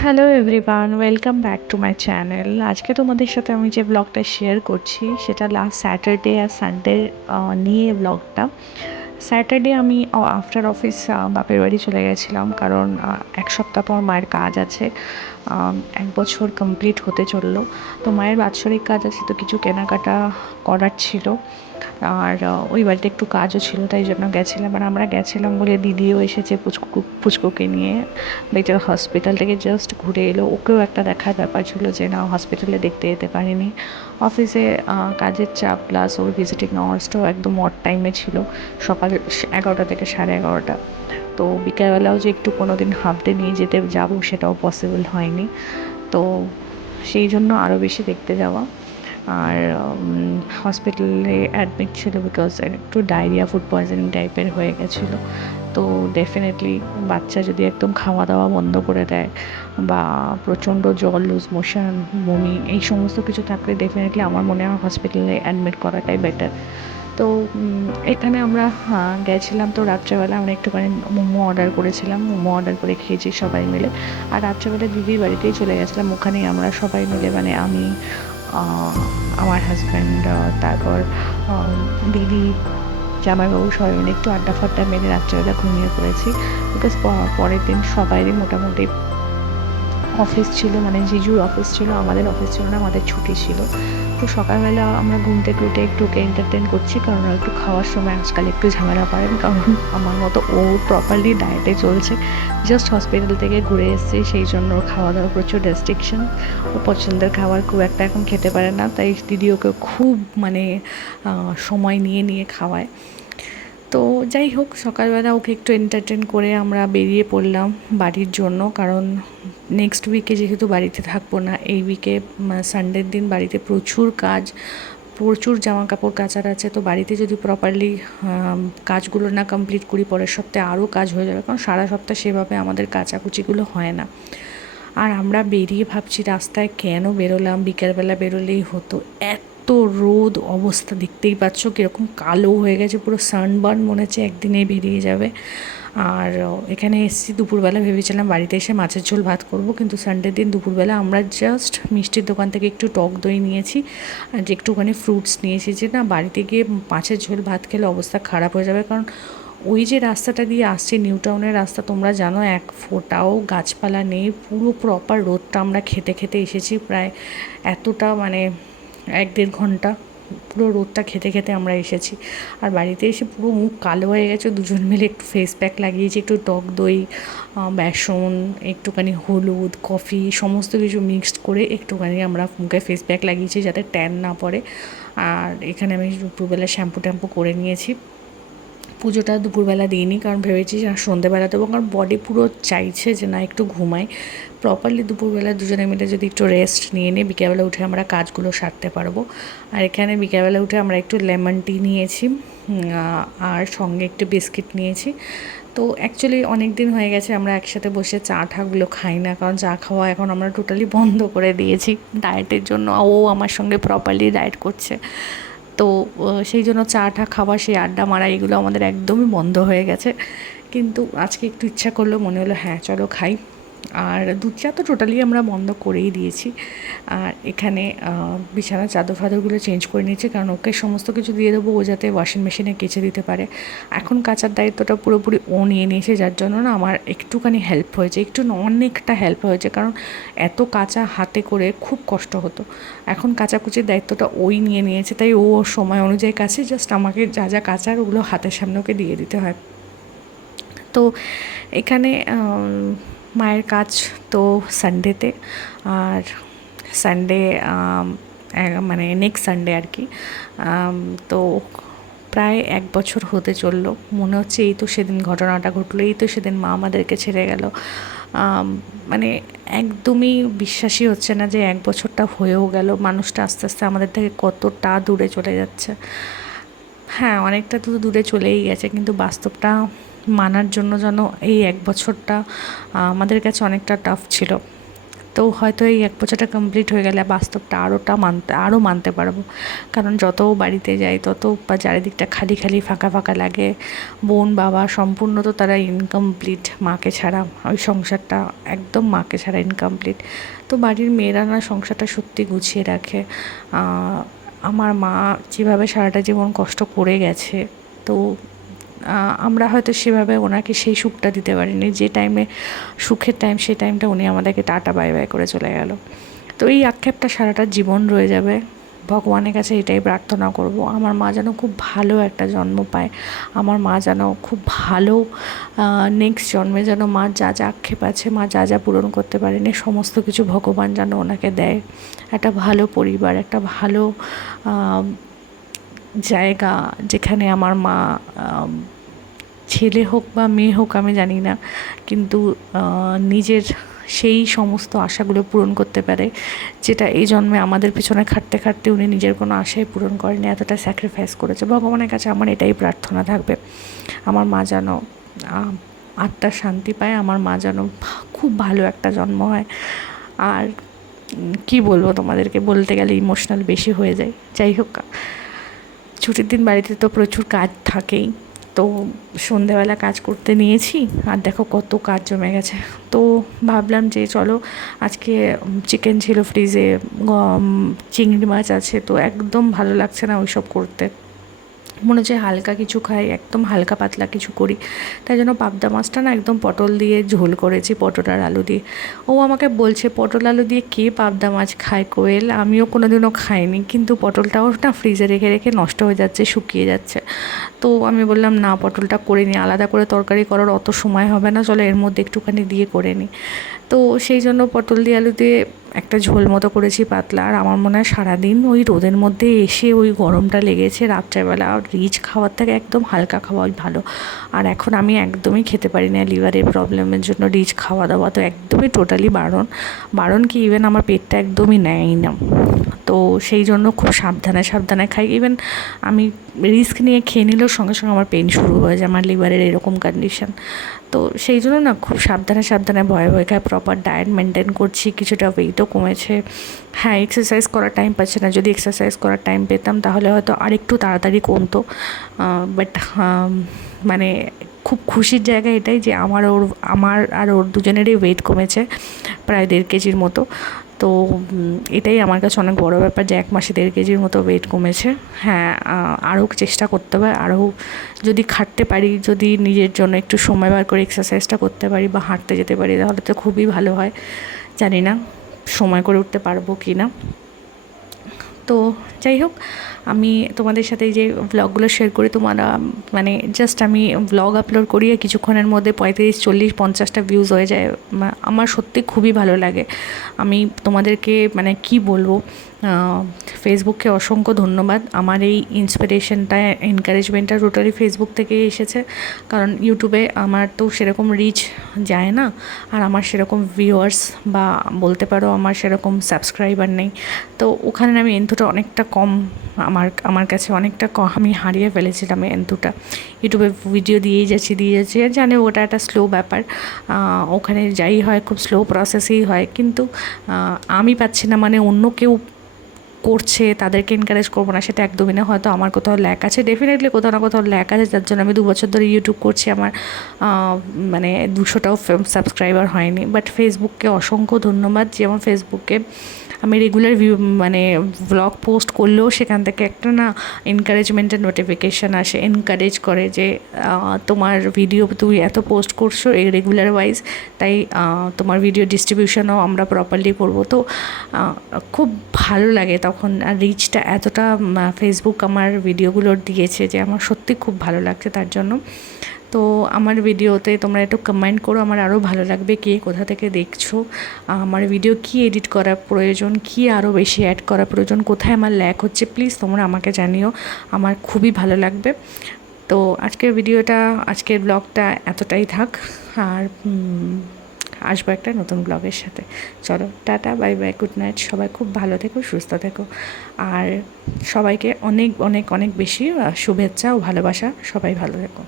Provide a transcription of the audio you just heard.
Hello everyone welcome back to my channel আজকে তোমাদের সাথে আমি যে ব্লগটা শেয়ার করছি, সেটা লাস্ট স্যাটারডে আর সানডে নিয়ে ব্লগটা স্যাটারডে আমি আফটার অফিস বাপের বাড়ি চলে গেছিলাম কারণ এক সপ্তাহ পর মায়ের কাজ আছে এক বছর কমপ্লিট হতে চলল। তো মায়ের বাৎসরিক কাজ আছে, তো কিছু কেনাকাটা করার ছিল। আর ওই বাড়িতে একটু কাজও ছিল, তাই জন্য গেছিলাম। আর আমরা গেছিলাম বলে দিদিও এসেছে পুচকু, পুচকুকে নিয়ে। বেটার হসপিটাল থেকে জাস্ট ঘুরে এলো। ওকেও একটা দেখার ব্যাপার ছিল যে, না হসপিটালে দেখতে যেতে পারিনি। অফিসে কাজের চাপ প্লাস ওর ভিজিটিং আওয়ার্সটাও একদম অড টাইমে ছিল। সকাল এগারোটা থেকে সাড়ে এগারোটা। তো বিকেলবেলাও যে একটু কোনো দিন হাফডে নিয়ে যেতে যাব, সেটাও পসিবল হয়নি। তো সেই জন্য আরও বেশি দেখতে যাওয়া। আর হসপিটালে অ্যাডমিট ছিল বিকজ একটু ডায়রিয়া ফুড পয়জনিং টাইপের হয়ে গেছিল। তো ডেফিনেটলি বাচ্চা যদি একদম খাওয়া দাওয়া বন্ধ করে দেয় বা প্রচণ্ড জল লুজ মোশন বমি, এই সমস্ত কিছু থাকলে ডেফিনেটলি আমার মনে হয় হসপিটালে অ্যাডমিট করাটাই বেটার তো এখানে আমরা গেছিলাম তো রাত্রেবেলা আমরা একটুখানি মোমো অর্ডার করেছিলাম। মোমো অর্ডার করে খেয়েছি সবাই মিলে। আর রাত্রেবেলা দিদির বাড়িতেই চলে গেছিলাম। ওখানেই আমরা সবাই মিলে মানে আমি আমার হাজব্যান্ড তারপর দিদি, জামাইবাবু সবাই একটু আড্ডা ফাড্ডা মেরে রাত্রেবেলা ঘুমিয়ে পড়েছি। বিকজ পরের দিন সবাই মোটামুটি অফিস ছিল মানে জিজুর অফিস ছিল, আমাদের অফিস ছিল না, আমাদের ছুটি ছিল। তো সকালবেলা আমরা ঘুম থেকে উঠে একটু ওকে এন্টারটেন করছি, কারণ একটু খাওয়ার সময় আজকাল একটু ঝামেলা পারেন কারণ আমার মতো ও প্রপারলি ডায়েটে চলছে। জাস্ট হসপিটাল থেকে ঘুরে এসেছে, সেই জন্য ওর খাওয়া দাওয়া প্রচুর রেস্ট্রিকশন ও পছন্দের খাবার খুব একটা এখন খেতে পারে না, তাই দিদি ওকে খুব মানে সময় নিয়ে নিয়ে খাওয়ায়। তো যাই হোক, সকালবেলা ওকে একটু এন্টারটেন করে আমরা বেরিয়ে পড়লাম বাড়ির জন্য। কারণ নেক্সট উইকে যেহেতু বাড়িতে থাকব না, এই উইকে সানডের দিন বাড়িতে প্রচুর কাজ, প্রচুর জামা কাপড় কাচার আছে। তো বাড়িতে যদি প্রপারলি কাজগুলো না কমপ্লিট করি, পরের সপ্তাহে আরও কাজ হয়ে যাবে। কারণ সারা সপ্তাহ সেভাবে আমাদের কাচাকুচিগুলো হয় না। আর আমরা বেরিয়ে ভাবছি রাস্তায় কেন বেরোলাম? বিকেলবেলা বেরোলেই হতো। এত রোদ অবস্থা দেখতেই পাচ্ছ, কীরকম কালো হয়ে গেছে, পুরো সানবার্ন মনে হচ্ছে একদিনে বেরিয়ে যাবে। আর এখানে এসেছি দুপুরবেলা, ভেবেছিলাম বাড়িতে এসে মাছের ঝোল ভাত করব, কিন্তু সানডের দিন দুপুরবেলা আমরা জাস্ট মিষ্টির দোকান থেকে একটু টক দই নিয়েছি, আর যে একটুখানি ফ্রুটস নিয়েছি, যে না বাড়িতে গিয়ে মাছের ঝোল ভাত খেলে অবস্থা খারাপ হয়ে যাবে। কারণ ওই যে রাস্তাটা দিয়ে আসছে নিউ টাউনের রাস্তা, তোমরা জানো এক ফোঁটাও গাছপালা নেই, পুরো প্রপার রোদটা আমরা খেতে খেতে এসেছি, প্রায় এতটা মানে এক দেড় ঘণ্টা পুরো রোদটা খেতে খেতে আমরা এসেছি। আর বাড়িতে এসে পুরো মুখ কালো হয়ে গেছে, দুজন মিলে একটু ফেস প্যাক লাগিয়েছি, একটু টক দই বেসন, একটুখানি হলুদ, কফি, সমস্ত কিছু মিক্সড করে একটুখানি আমরা মুখে ফেস প্যাক লাগিয়েছি যাতে ট্যান না পড়ে। আর এখানে আমি দুপুরবেলা শ্যাম্পু ট্যাম্পু করে নিয়েছি। পুজোটা দুপুরবেলা দিইনি কারণ ভেবেছি সন্ধেবেলা দেবো কারণ বডি পুরো চাইছে যে না একটু ঘুমাই। প্রপারলি দুপুরবেলা দুজনে মিলে যদি একটু রেস্ট নিয়ে নিই, বিকেলবেলা উঠে আমরা কাজগুলো সারতে পারব। আর এখানে বিকেলবেলা উঠে আমরা একটু লেমন টি নিয়েছি আর সঙ্গে একটু বিস্কিট নিয়েছি। তো অ্যাকচুয়ালি অনেক দিন হয়ে গেছে, আমরা একসাথে বসে চা ঠাগুলো খাই না, কারণ চা খাওয়া এখন আমরা টোটালি বন্ধ করে দিয়েছি ডায়েটের জন্য। ও আমার সঙ্গে প্রপারলি ডায়েট করছে। তো সেই জন্য চা টা খাওয়া, সেই আড্ডা মারা, এগুলো আমাদের একদমই বন্ধ হয়ে গেছে। কিন্তু আজকে একটু ইচ্ছা করল, মনে হলো হ্যাঁ চলো খাই। আর দুধ চা তো টোটালি আমরা বন্ধ করেই দিয়েছি। আর এখানে আহ, বিছানার চাদর ফাদরগুলো চেঞ্জ করে নিয়েছি কারণ ওকে সমস্ত কিছু দিয়ে দেবো ও যাতে ওয়াশিং মেশিনে কেচে দিতে পারে। এখন কাচার দায়িত্বটা পুরোপুরি ও নিয়ে নিয়েছে যার জন্য না আমার একটুখানি হেল্প হয়েছে একটু অনেকটা হেল্প হয়েছে কারণ এত কাঁচা হাতে করে খুব কষ্ট হতো। এখন কাচাকুচির দায়িত্বটা ওই নিয়ে নিয়েছে তাই ও সময় অনুযায়ী কাছে জাস্ট আমাকে যা যা কাচার ওগুলো হাতের সামনে ওকে দিয়ে দিতে হয়। তো এখানে মায়ের কাজ তো সানডেতে আর সানডে মানে নেক্সট সানডে আর কি। তো প্রায় এক বছর হতে চলল। মনে হচ্ছে এই তো সেদিন ঘটনাটা ঘটলো, এই তো সেদিন মা আমাদেরকে ছেড়ে গেল। মানে একদমই বিশ্বাসই হচ্ছে না যে এক বছরটা হয়েও গেল। মানুষটা আস্তে আস্তে আমাদের থেকে কতটা দূরে চলে যাচ্ছে। হ্যাঁ অনেকটা তো দূরে চলেই গেছে, কিন্তু বাস্তবটা মানার জন্য যেন এই এক বছরটা আমাদের কাছে অনেকটা টাফ ছিল। তো হয়তো এই এক বছরটা কমপ্লিট হয়ে গেলে বাস্তবটা আরোটা মানতে আরও মানতে পারব। কারণ যত বাড়িতে যাই, তত বা চারিদিকটা খালি খালি ফাঁকা ফাঁকা লাগে। বোন, বাবা সম্পূর্ণ তো তারা ইনকমপ্লিট মাকে ছাড়া। ওই সংসারটা একদম মাকে ছাড়া ইনকমপ্লিট তো বাড়ির মেয়েরা না সংসারটা সত্যি গুছিয়ে রাখে। আমার মা যেভাবে সারাটা জীবন কষ্ট করে গেছে, তো আমরা হয়তো সেভাবে ওনাকে সেই সুখটা দিতে পারিনি। যে টাইমে সুখের টাইম সেই টাইমটা উনি আমাদেরকে টাটা বাই বাই করে চলে গেল। তো এই আক্ষেপটা সারাটা জীবন রয়ে যাবে। ভগবানের কাছে এটাই প্রার্থনা করব। আমার মা যেন খুব ভালো একটা জন্ম পায়। আমার মা যেন খুব ভালো নেক্সট জন্মে যেন মা যা যা আক্ষেপ আছে, মা যা যা পূরণ করতে পারেনি, সমস্ত কিছু ভগবান যেন ওনাকে দেয়। একটা ভালো পরিবার, একটা ভালো জায়গা যেখানে আমার মা ছেলে হোক বা মেয়ে হোক, আমি জানি না। কিন্তু নিজের সেই সমস্ত আশাগুলো পূরণ করতে পারে, যেটা এই জন্মে আমাদের পিছনে খাটতে খাটতে উনি নিজের কোনো আশাই পূরণ করেনি এতটা স্যাক্রিফাইস করেছে। ভগবানের কাছে আমার এটাই প্রার্থনা থাকবে। আমার মা যেন আত্মার শান্তি পায়, আমার মা যেন খুব ভালো একটা জন্ম হয়। আর কি বলব তোমাদেরকে, বলতে গেলে ইমোশনাল বেশি হয়ে যায়। যাই হোক ছুটির দিন বাড়িতে তো প্রচুর কাজ থাকেই। তো সন্ধেবেলা কাজ করতে নিয়েছি, আর দেখো কত কাজ জমে গেছে। তো ভাবলাম যে চলো আজকে চিকেন ছিল ফ্রিজে চিংড়ি মাছ আছে, তো একদম ভালো লাগছে না ওইসব করতে। মনে হচ্ছে হালকা কিছু খাই, একদম হালকা পাতলা কিছু করি। তাই জন্য পাবদা মাছটা না একদম পটল দিয়ে ঝোল করেছি, পটল আর আলু দিয়ে। ও আমাকে বলছে, পটল আলু দিয়ে কে পাবদা মাছ খায় কোয়েল? আমিও কোনো দিনও খাইনি, কিন্তু পটলটাও না ফ্রিজে রেখে রেখে নষ্ট হয়ে যাচ্ছে, শুকিয়ে যাচ্ছে। তো আমি বললাম, না, পটলটা করে নিই আলাদা করে তরকারি করার অত সময় হবে না, চলো এর মধ্যে একটুখানি দিয়ে করে নিই তো সেই জন্য পটল দিয়ে আলু দিয়ে একটা ঝোল মতো করেছি পাতলা। আর আমার মনে হয় সারাদিন ওই রোদের মধ্যে এসে ওই গরমটা লেগেছে, রাত্রেবেলা রিচ খাওয়ার থেকে একদম হালকা খাওয়াই ভালো। আর এখন আমি একদমই খেতে পারি না লিভারের প্রবলেমের জন্য রিচ খাওয়া দাওয়া তো একদমই টোটালি বারণ। বারণ কি ইভেন আমার পেটটা একদমই নেয়ই না। তো সেই জন্য খুব সাবধানে সাবধানে খাই। ইভেন আমি রিস্ক নিয়ে খেয়ে নিলেও সঙ্গে সঙ্গে আমার পেন শুরু হয়ে যায়, আমার লিভারের এরকম কন্ডিশন তো সেই জন্য না খুব সাবধানে সাবধানে, ভয়ে ভয়ে খায় প্রপার ডায়েট মেনটেন করছি, কিছুটা ওয়েটও কমেছে। হ্যাঁ এক্সারসাইজ করার টাইম পাচ্ছে না। যদি এক্সারসাইজ করার টাইম পেতাম, তাহলে হয়তো আরেকটু তাড়াতাড়ি কমতো। বাট মানে খুব খুশির জায়গা এটাই যে আমার ওর, আমার আর ওর দুজনেরই ওয়েট কমেছে, প্রায় দেড় কেজির মতো। তো এটাই আমার কাছে অনেক বড় ব্যাপার যে এক মাসে দেড় কেজির মতো ওয়েট কমেছে। হ্যাঁ আরও চেষ্টা করতে হবে, আরও যদি খাটতে পারি, যদি নিজের জন্য একটু সময় বার করে এক্সারসাইজটা করতে পারি বা হাঁটতে যেতে পারি, তাহলে তো খুবই ভালো হয়। জানি না সময় করে উঠতে পারব কি না। তো, যাই হোক আমি তোমাদের সাথে যে ব্লগগুলো শেয়ার করি, তোমরা মানে জাস্ট আমি ব্লগ আপলোড করি, আর কিছুক্ষণের মধ্যে পঁয়ত্রিশ, চল্লিশ, পঞ্চাশটা ভিউজ হয়ে যায়। আমার সত্যি খুবই ভালো লাগে। আমি তোমাদেরকে মানে কি বলব ফেসবুককে অসংখ্য ধন্যবাদ। আমার এই ইন্সপিরেশনটা এনকারেজমেন্টটা টোটালি ফেসবুক থেকেই এসেছে। কারণ ইউটিউবে আমার তো সেরকম রিচ যায় না, আর আমার সেরকম ভিউয়ার্স বা বলতে পারো আমার সেরকম সাবস্ক্রাইবার নেই। তো ওখানে আমি এন্থুটা অনেকটা কম আমার আমার কাছে অনেকটা কম আমি হারিয়ে ফেলেছিলাম এন্থুটা ইউটিউবে ভিডিও দিয়েই যাচ্ছি, দিয়ে যাচ্ছি আর জানি ওটা একটা স্লো ব্যাপার। ওখানে যাই হয়, খুব স্লো প্রসেসেই হয়, কিন্তু আমি পাচ্ছি না মানে অন্য কেউ করছে, তাদেরকে এনকারেজ করব না, সেটা একদমই না, হয়তো আমার কোথাও ল্যাক আছে ডেফিনেটলি কোথাও না কোথাও ল্যাক আছে, যার জন্য আমি দু বছর ধরে ইউটিউব করছি, আমার মানে দুশোটাও সাবস্ক্রাইবার হয়নি। বাট ফেসবুককে অসংখ্য ধন্যবাদ যেমন ফেসবুকে আমি রেগুলার ভিউ মানে ব্লগ পোস্ট করলেও সেখান থেকে একটা না এনকারেজমেন্টের নোটিফিকেশান আসে এনকারেজ করে যে তোমার ভিডিও তুমি এত পোস্ট করছ এই রেগুলার ওয়াইজ তাই তোমার ভিডিও ডিস্ট্রিবিউশনও আমরা প্রপারলি করব। তো খুব ভালো লাগে তখন, আর রিচটা এতটা ফেসবুক আমার ভিডিওগুলোর দিয়েছে যে আমার সত্যি খুব ভালো লাগছে তার জন্য। তো আমার ভিডিওতে তোমরা একটু কমেন্ট করো, আমার আরও ভালো লাগবে কে কোথা থেকে দেখছ। আমার ভিডিও কি এডিট করা প্রয়োজন, কি আরও বেশি অ্যাড করা প্রয়োজন, কোথায় আমার ল্যাক হচ্ছে প্লিজ তোমরা আমাকে জানিও, আমার খুবই ভালো লাগবে। তো আজকের ভিডিওটা, আজকের ব্লগটা এতটাই থাক, আর আসব একটা নতুন ব্লগের সাথে। চলো, tata bye bye good night সবাই খুব ভালো থেকো, সুস্থ থেকো। আর সবাইকে অনেক অনেক অনেক বেশি শুভেচ্ছা ও ভালোবাসা, সবাই ভালো থেকো।